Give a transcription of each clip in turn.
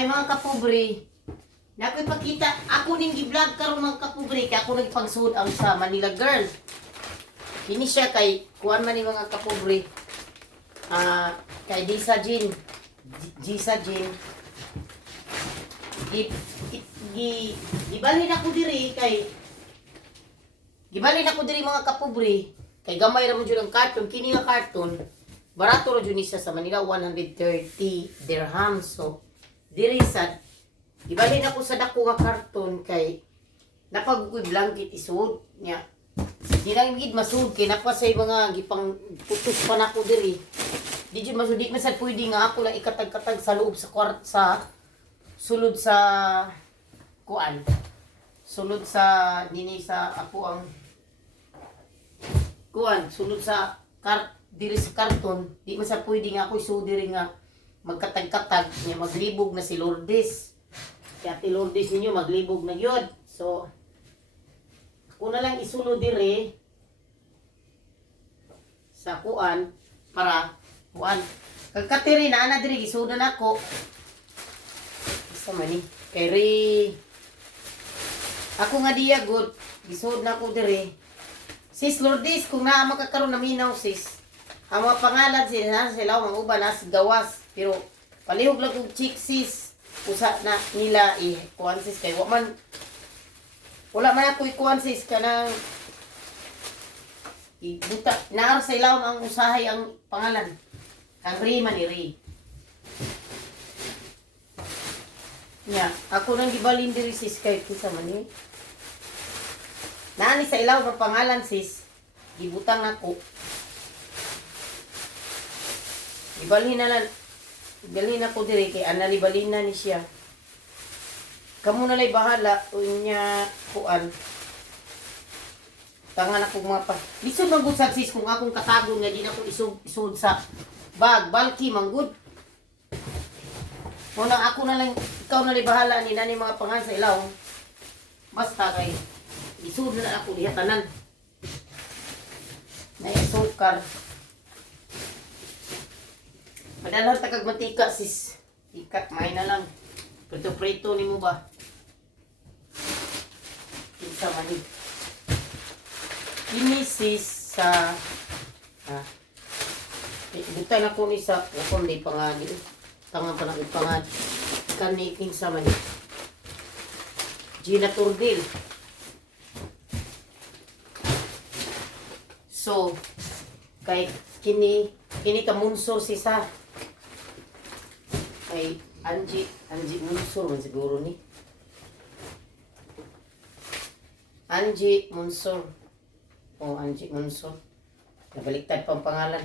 Ay mga kapobre, nakoy pakita ako ning gi-vlog karon mga kapobre kay ako nagpangsuod ang sa Manila Girl. Kini siya kay kuan man ni mga kapobre. Kay Disa Jean. Disa Jean. Gibalhin ako diri kay gibalhin ako diri mga kapobre kay gamay ra mo jud ang karton kini nga karton. Barato ra jud ni siya sa Manila 130 dirham. So diri sa gibalhin ako sa dako nga karton kay napag-uy blanket isuod niya. Di lang gid masud kay napa say mga gipang putos pa nako diri. Di jud masud di man sad pwede nga ako lang ikatag-katag sa loob sa kwarto sa sulod sa kuan. Sulod sa dini sa ako ang kuan, sulod sa diri sa karton. Di man sad pwede nga ako isuod diri nga magkatag-katag niya maglibog na si Lourdes. Kaya ti Lourdes ninyo maglibog na yun. So ako na lang isulod dire sa kuan para kuan. Kagkatiri na ana diri gisudan ako. Isa man ni kay ako nga diya good gisud na ko dire. Sis Lourdes kung naa makakaroon na minaw sis. Ang mga pangalan sila mga uban as gawas pero palihog lang kong chick sis usa na nila kuan sis kay wala man ako kuan sis kanang ibuta naar sa ilaw ang usahay ang pangalan ang Rima ni Ray. Nya, ako nang gibalin diri sis kay kisa man ni. Naani sa ilaw ng pangalan sis, gibutang ako. Ibalhin na lang. Ibalhin ako diri kay analibalin na ni siya. Kamu na lay bahala unya kuan. Tangan ako mga pa. Lisod man gud sad sis kung akong katagon nga di na ko isud sa bag, balki manggod. Muna ako na lang ikaw na lay bahala ni nani mga pangalan sa ilaw. Basta kay isud na ako diha tanan. Na sukar. Padalhan takag mantika sis. Ikat may na lang. Prito-prito ni mo ba? Isa man ni. Ini sis sa butay na ko ni sa kung di pangani. Tangan pa na pangani. Kaniking sa man. Gina Turdil. So kay kini kamunsor si sa kay Angie Munsor man siguro ni. Angie Munsor. O Angie Munsor. Nabaliktad pa ang pangalan.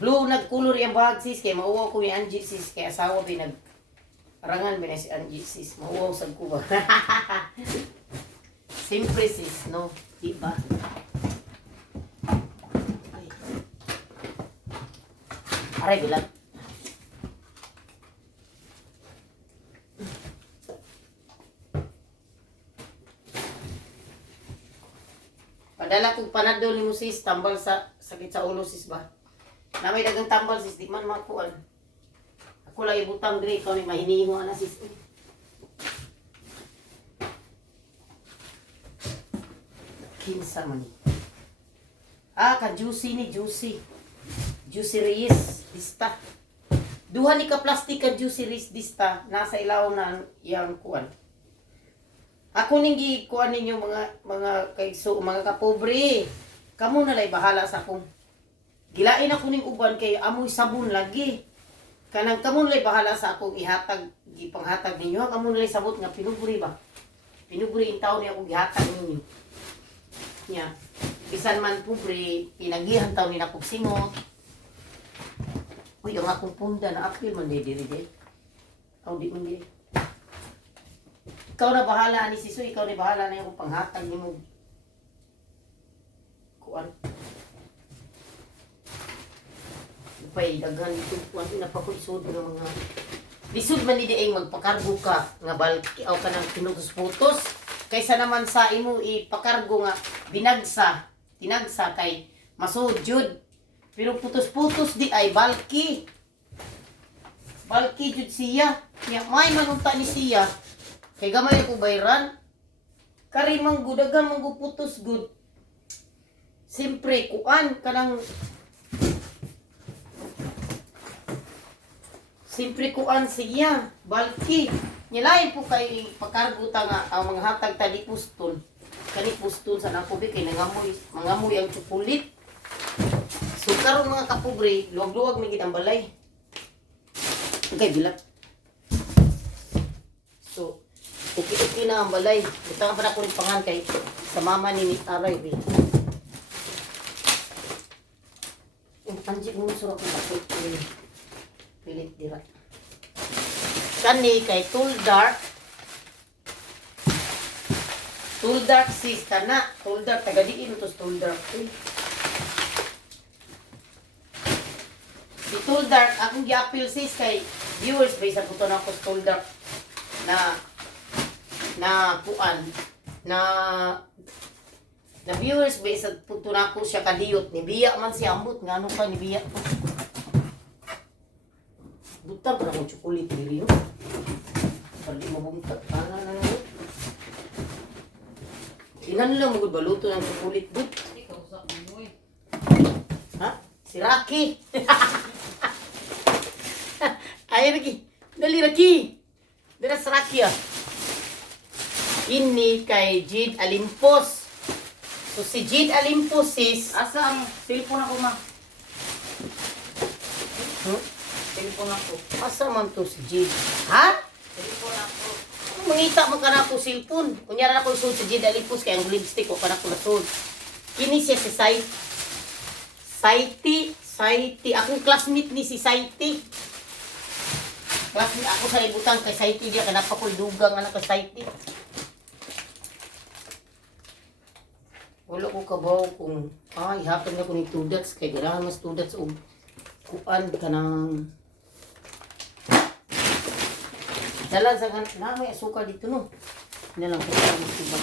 Blue nagkulor yung bag sis kay mauwaw ko yung Angie sis kay asawa binag arangan ba na si Angie sis. Mauwaw sa kuba. Siyempre sis, no? Diba? Aray bilang. Padala kong panadol ni mo sis, tambal sa sakit sa ulo sis ba? Na may dagang tambal sis, di man makuan. Ako lang ibutang diri, ikaw ni mahinihingo na sis. Kinsa man ni. Ka-juicy ni, juicy. Juicy Reyes, dista. Duha ni ka-plastic ka Juicy Reyes, dista. Nasa ilaw na yang kuan. Ako ning gikuan ninyo mga kayso mga kapobre. Kamo na lay bahala sa akong. Gilain ako ning uban kay amoy sabon lagi. Kanang kamo na lay bahala sa akong ihatag gipanghatag ninyo. Kamo na lay sabot nga pinuburi ba. Pinuburi in taon ni ako gihatag ninyo. Nya. Bisan man pobre, pinagihan taon ni akong singot. Uy, ang akong punda na apil man diri. Aw di man diri. Ikaw na bahala ni Siso, ikaw na bahala na yung panghatag ni mo. Kuan. Pay daghan dito kuan napakonsod ng mga lisod man ni dieng magpakargo ka nga balki aw kanang pinutos-putos kaysa naman sa imo ipakargo nga tinagsa kay masud jud. Pero putos-putos di ay balki. Balki jud siya. Nya may manunta ni siya. Kay gamay ko bayran. Kari manggudagan mangguputos gud. Siyempre kuan kanang Siyempre kuan siya, balki. Nilain po kay pagkarguta nga ang mga hatag tali puston. Kani puston sa nakubi kay mangamoy ang tsukulit. So karon mga kapobre, luwag-luwag mi gid ang balay. Okay, bilat. So, okay na ang balay. Butang pa na ko rin pangan kay sa mama ni Aray. Anjik mo surah ko bakit pilit dira. Kani kay Tool Dark. Tool Dark sis kana. Tool Dark taga diin to Tool Dark. Si Tool Dark akong gi-appeal sis kay viewers base sa puto na ko Tool Dark na kuan na viewers base sa puto na ko siya kadiyot ni biya man si ambot ngano pa ni biya. Butang ko na kong tsukulit diri no. Pali mabungkat ana na no. Inan lang magud baluto ng tsukulit but. Ikaw sa mo eh. Ha? Si Rocky. Ay Rocky. Dali Rocky. Dira sa Rocky ah. Ini kay Jid Alimpos. So si Jid Alimpos sis, Asa ang cellphone ako ma? Cellphone ako. asa man to si Jid? Ha? Cellphone ako. Mangita man kana ko cellphone. Kunyara na ko isud si Jid Alimpos kay ang lipstick ko kana ko nasud. Kini siya si Saiti. Akong classmate ni si Saiti. Classmate ako sa ibutang kay Saiti dia kana pa ko dugang anak kay Saiti. Wala ko kabaw kung hapon na ko ni students kay ganahan mas students og kuan kanang dalan sa na may asukal dito no. Nalang ko sa gusto.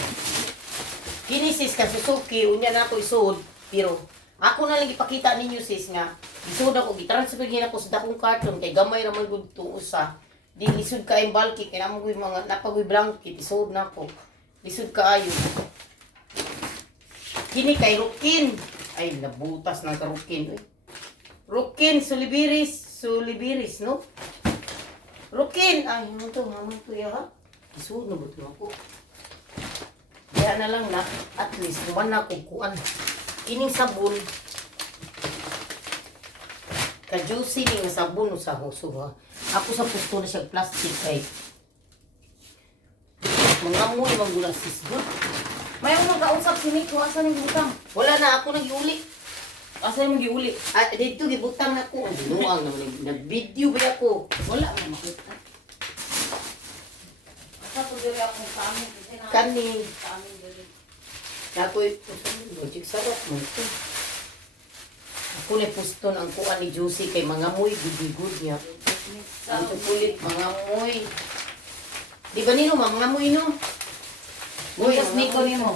Kini sis ka Suzuki unya na ako isud pero ako na lang ipakita ninyo sis nga isud ako gitransfer gina ko sa dakong karton kay gamay ra man gud to usa. Di lisod ka ang bulky kay namo mga napagoy blanket isud na ko. Lisod kaayo. Kini kay Rukin. Ay, nabutas na ka Rukin. Rukin, Sulibiris, no? Rukin! Ay, ano to? Ano to ya, ha? Isuod na ba ito ako? Kaya na lang na, at least, naman na kukuan. Kining sabon. Ka-juicy ni nga sabon sa huso, ha? Ako sa pusto na siya plastic kay. Mga mo, ibang gulang sisgot. May ako nagkausap si Nico, asa nang gibutang? Wala na, ako nag-iuli. Asa nang giuli? Dito, gibutang na ko. Nuang naman, nag-video ba ako? Wala man makita. Asa to diri ako sa amin kasi na Kani. sa amin diri. Ako'y, logic sarap mo ito. Ako na puston ang kuha ni Juicy kay mga moy, good niya. Ang chocolate, mga moy. Di ba nino, mga moy no? Uy, Nico nimo.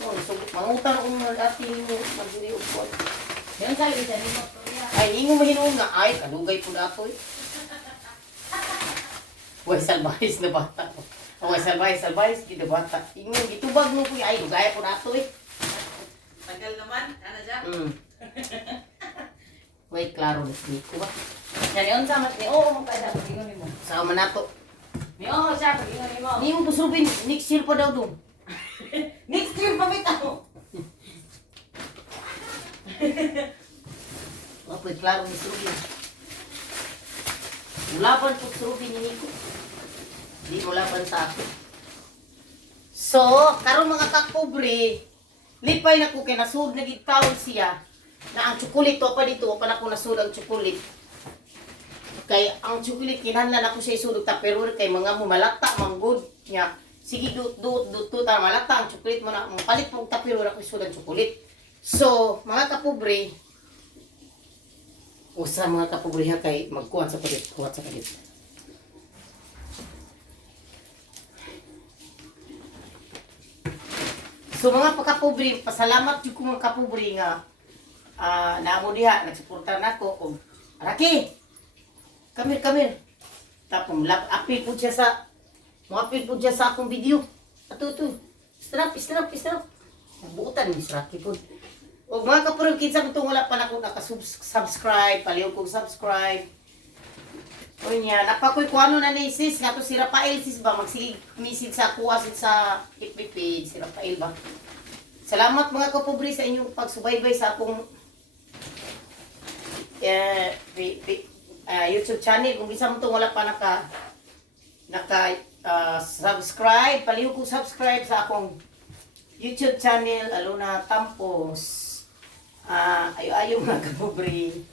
Oh, so, mangutan akong ati mo, magdiri o po. Yan sa isa nimo. Ay, ingo mahinuong nga, ay, kalugay po na ako eh. Uy, salbahis na bata. Uy, salbahis, gito bata. Ingo, gitubag mo po ay, lugay po na ako eh. Tagal naman, ano siya? Uy, klaro na Nico ba? Yan yon sa mat ni oo mo kada pagingon nimo. Sama na to. Ni oo siya pagingon nimo. Hindi mo pusubin, next year pa daw doon. Next year pamitaw. Apoy, klaro ni Surubin. Mulaban po Surubin ni Nico. Hindi mulaban sa akin. So, karon mga kapobre, lipay na ko kay nasud na gitawon siya na ang tsukulit to pa dito, pa na ko nasud ang tsukulit. Kay ang tsukulit kinahanglan ako siya isudog ta pero kay mga mo malata manggod niya. Sige dut ta malata ang tsukulit mo na palit mo ta pero ako isud ang tsukulit. So, mga kapobre, usa mga kapobre ha kay magkuhan sa palit, kuhat sa palit. So mga pagkapobre, pasalamat jud ko mga kapobre nga naamo diha nagsuporta nako og Raki. Come here. Tapos, apil po siya sa, apil po siya sa akong video. Ato. Strap. Buutan ni Sraki po. O mga kapurog kids, kung wala pa na ako nakasubscribe, paliw kong subscribe. O niya, napakoy ko ano na ni sis, nga to si Rafael sis ba, magsigisid sa kuha sa FB page, si Rafael ba. Salamat mga kapubri sa inyong pagsubaybay sa akong YouTube channel. Kung isa mo itong wala pa subscribe, paliw kong subscribe sa akong YouTube channel, Alona Tampos. Ayo mga kapubri.